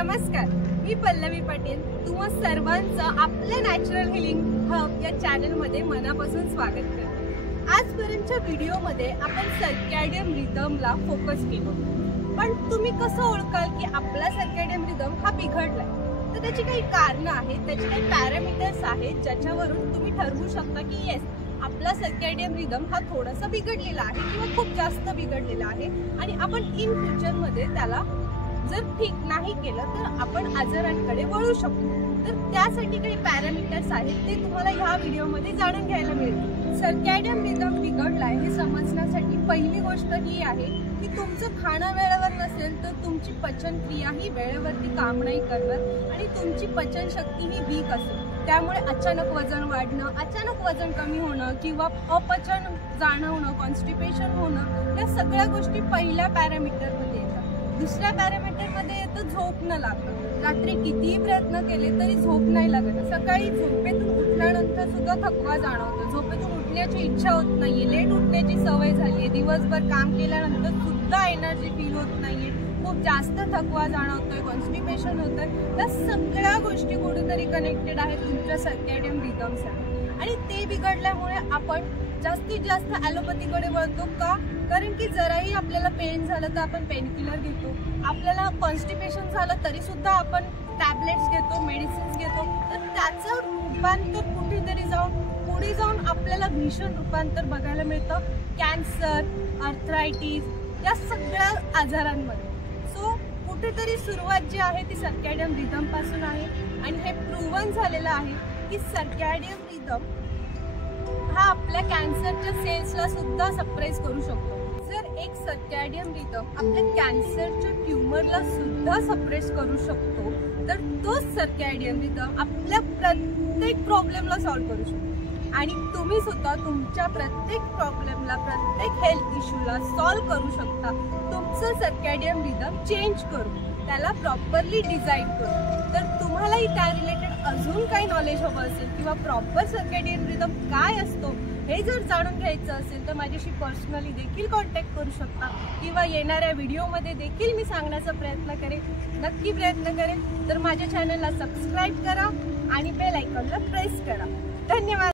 नमस्कार, मी पल्लवी पाटील तुम्हा सर्वांचं आपल्या नॅचरल हिलिंग हब या चॅनलमध्ये मनापासून स्वागत करते। आजपर्यंतच्या व्हिडिओमध्ये आपण सर्कॅडियन रिदमला फोकस केलं, पण तुम्ही कसं ओळखाल की आपला सर्कॅडियन रिदम हा बिघडलाय? तर त्याची काही कारणं आहेत, त्याचे काही पॅरामीटर्स आहेत ज्याच्यावरून तुम्ही ठरवू शकता की येस आपला सर्कॅडियन रिदम हा थोडासा बिघडलेला आहे किंवा खूप जास्त बिघडलेला आहे आणि आपण इन फ्युचरमध्ये त्याला जर ठीक नाही केलं तर आपण आजारांकडे वळू शकतो। तर त्यासाठी काही पॅरामीटर्स आहेत ते तुम्हाला ह्या व्हिडिओमध्ये जाणून घ्यायला मिळतील। सर्कॅडियन रिदम बिघडलाय हे समजण्यासाठी पहिली गोष्ट ही आहे की तुमचं खाणं वेळेवर नसेल तर तुमची पचनक्रिया ही वेळेवरती काम नाही करणार आणि तुमची पचनशक्ती ही वीक असेल। त्यामुळे अचानक वजन वाढणं, अचानक वजन कमी होणं किंवा अपचन जाणवणं, कॉन्स्टिपेशन होणं, या सगळ्या गोष्टी पहिल्या पॅरामीटरमध्ये येतात। दुसऱ्या पॅरामीटरमध्ये येतं झोप न लागणं। रात्री कितीही प्रयत्न केले तरी झोप नाही लागत। सकाळी झोपेतून उठल्यानंतर सुद्धा थकवा जाणवतो, झोपेतून उठण्याची इच्छा होत नाहीये, लेट उठण्याची सवय झाली, दिवसभर काम केल्यानंतर सुद्धा एनर्जी फील होत नाहीये, खूप जास्त थकवा जाणवतोय, कॉन्स्टिपेशन होतंय। या सगळ्या गोष्टी कुठेतरी कनेक्टेड आहेत तुमच्या सर्कॅडियन रिदमसाठी आणि ते बिघडल्यामुळे आपण जास्तीत जास्त ॲलोपॅथीकडे वळतो का? कारण की जराही आपल्याला पेन झालं तर आपण पेनकिलर घेतो, आपल्याला कॉन्स्टिपेशन झालं तरी सुद्धा आपण टॅबलेट्स घेतो, मेडिसिन्स घेतो। तर त्याचं रूपांतर कुठेतरी पुढे जाऊन आपल्याला भीषण रूपांतर बघायला मिळतं कॅन्सर, आर्थरायटिस, या सगळ्या आजारांमध्ये। सो कुठेतरी सुरुवात जी आहे ती सर्कॅडियन रिदम पासून आहे आणि हे प्रूव्हन झालेलं आहे की सर्कॅडियन रिदम हा आपल्या कॅन्सरच्या सेल्सला सुद्धा सप्रेस करू शकतो। जर एक सर्कॅडियन रिदम आपल्या कॅन्सरच्या ट्यूमरला सुद्धा सप्रेस करू शकतो तर तोच सर्कॅडियन रिदम आपल्या प्रत्येक प्रॉब्लेमला सॉल्व्ह करू शकतो आणि तुम्ही सुद्धा तुमच्या प्रत्येक प्रॉब्लेमला, प्रत्येक हेल्थ इश्यूला सॉल्व्ह करू शकता तुमचं सर्कॅडियन रिदम चेंज करू, त्याला प्रॉपरली डिझाईन करू। तर तुम्हालाही त्या रिलेटेड अजून काही नॉलेज हवं असेल किंवा प्रॉपर सर्कॅडियन रिदम काय असतो हे जर जाणून घ्यायचं असेल तर माझ्याशी पर्सनली देखील कॉन्टॅक्ट करू शकता किंवा येणाऱ्या व्हिडिओमध्ये देखील मी सांगण्याचा नक्की प्रयत्न करेन। तर माझ्या चॅनलला सबस्क्राईब करा आणि बेल आयकॉनला प्रेस करा। धन्यवाद।